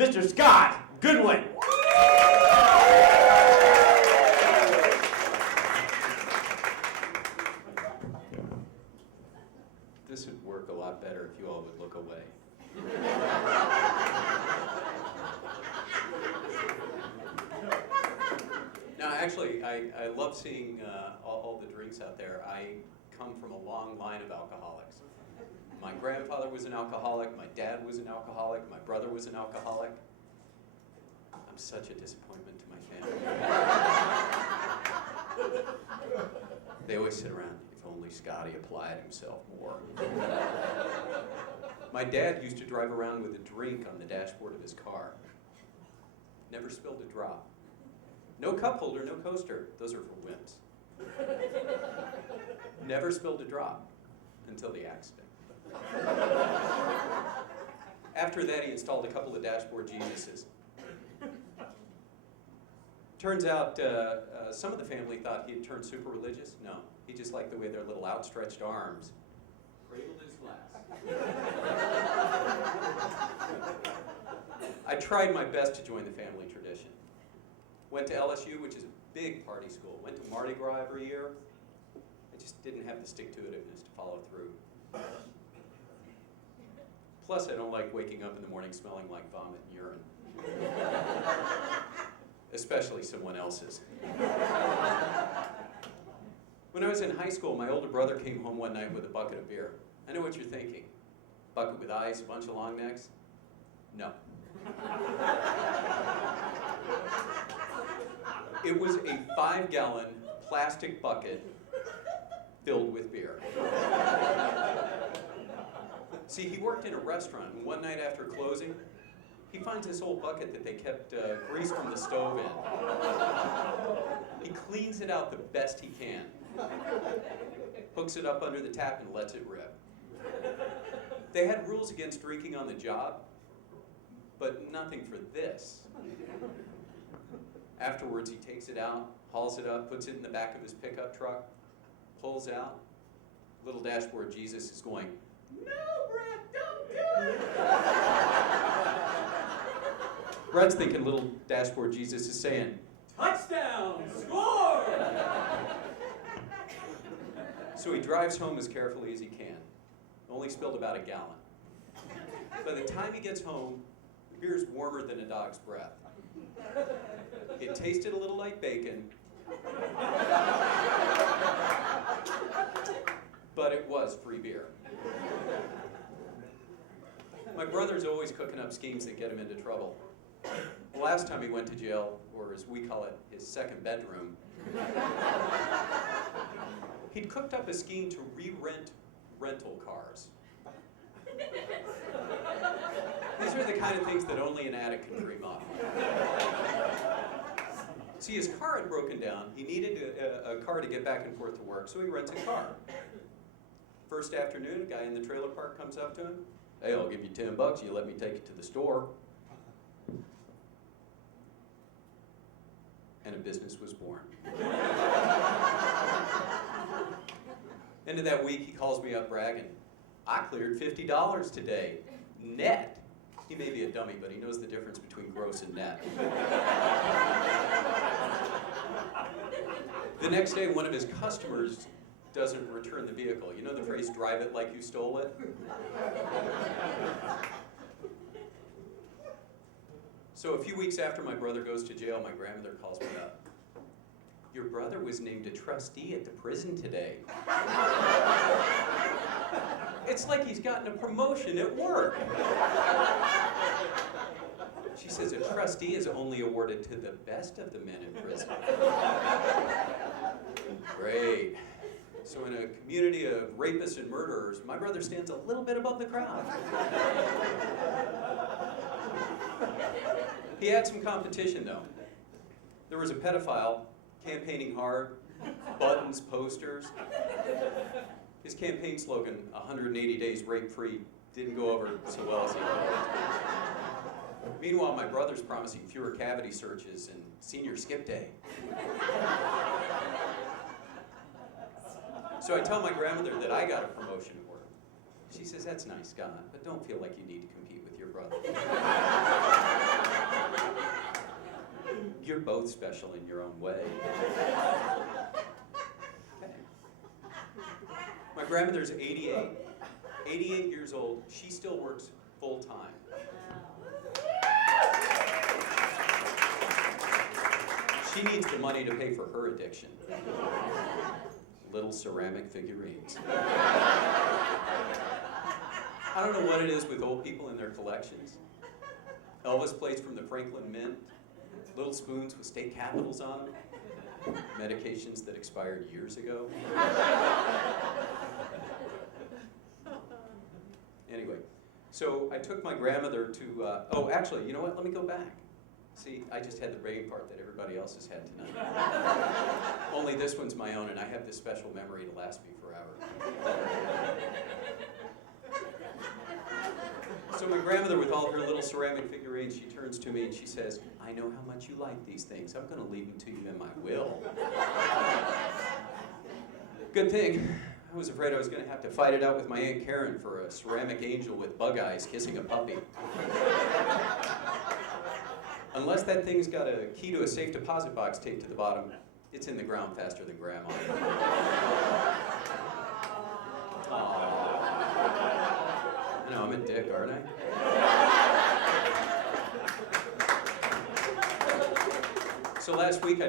Mr. Scott Goodwin. This would work a lot better if you all would look away. Now, actually, I love seeing all the drinks out there. I come from a long line of alcoholics. My grandfather was an alcoholic, my dad was an alcoholic, my brother was an alcoholic. I'm such a disappointment to my family. They always sit around, if only Scotty applied himself more. My dad used to drive around with a drink on the dashboard of his car. Never spilled a drop. No cup holder, no coaster. Those are for wimps. Never spilled a drop until the accident. After that, he installed a couple of dashboard Jesuses. Turns out some of the family thought he had turned super religious. No, he just liked the way their little outstretched arms cradled his glass. I tried my best to join the family tradition. Went to LSU, which is a big party school. Went to Mardi Gras every year. I just didn't have the stick-to-itiveness to follow through. Plus, I don't like waking up in the morning smelling like vomit and urine. Especially someone else's. When I was in high school, my older brother came home one night with a bucket of beer. I know what you're thinking. Bucket with ice, a bunch of long necks? No. It was a 5-gallon plastic bucket filled with beer. See, he worked in a restaurant, and one night after closing, he finds this old bucket that they kept grease from the stove in. He cleans it out the best he can, hooks it up under the tap, and lets it rip. They had rules against drinking on the job, but nothing for this. Afterwards, he takes it out, hauls it up, puts it in the back of his pickup truck, pulls out. Little dashboard Jesus is going, "No, Brett, don't do it!" Brett's thinking little dashboard Jesus is saying, "Touchdown! Score!" So he drives home as carefully as he can. Only spilled about a gallon. By the time he gets home, the beer's warmer than a dog's breath. It tasted a little like bacon, but it was free beer. My brother's always cooking up schemes that get him into trouble. The last time he went to jail, or as we call it, his second bedroom, he'd cooked up a scheme to re-rent rental cars. These are the kind of things that only an addict can dream up. See, his car had broken down. He needed a car to get back and forth to work, so he rents a car. First afternoon, a guy in the trailer park comes up to him. "Hey, I'll give you $10. You let me take you to the store." And a business was born. End of that week, he calls me up bragging. "I cleared $50 today, net." He may be a dummy, but he knows the difference between gross and net. The next day, one of his customers doesn't return the vehicle. You know the phrase, "drive it like you stole it"? So a few weeks after my brother goes to jail, my grandmother calls me up. "Your brother was named a trustee at the prison today." It's like he's gotten a promotion at work. She says a trustee is only awarded to the best of the men in prison. Great. So in a community of rapists and murderers, my brother stands a little bit above the crowd. He had some competition, though. There was a pedophile campaigning hard, buttons, posters. His campaign slogan, 180 days rape-free, didn't go over so well as he hoped. Meanwhile, my brother's promising fewer cavity searches and senior skip day. So I tell my grandmother that I got a promotion at work. She says, "That's nice, Scott, but don't feel like you need to compete with your brother." both special in your own way. My grandmother's 88 years old. She still works full time. She needs the money to pay for her addiction. Little ceramic figurines. I don't know what it is with old people and their collections. Elvis plates from the Franklin Mint, little spoons with state capitals on them, medications that expired years ago. Anyway, so I took my grandmother to, oh, actually, you know what? Let me go back. See, I just had the brain part that everybody else has had tonight. Only this one's my own, and I have this special memory to last me forever. So my grandmother, with all her little ceramic figurines, she turns to me and she says, "I know how much you like these things. I'm going to leave them to you in my will." Good thing. I was afraid I was going to have to fight it out with my Aunt Karen for a ceramic angel with bug eyes kissing a puppy. Unless that thing's got a key to a safe deposit box taped to the bottom, it's in the ground faster than Grandma. I know, I'm a dick, aren't I? So last week I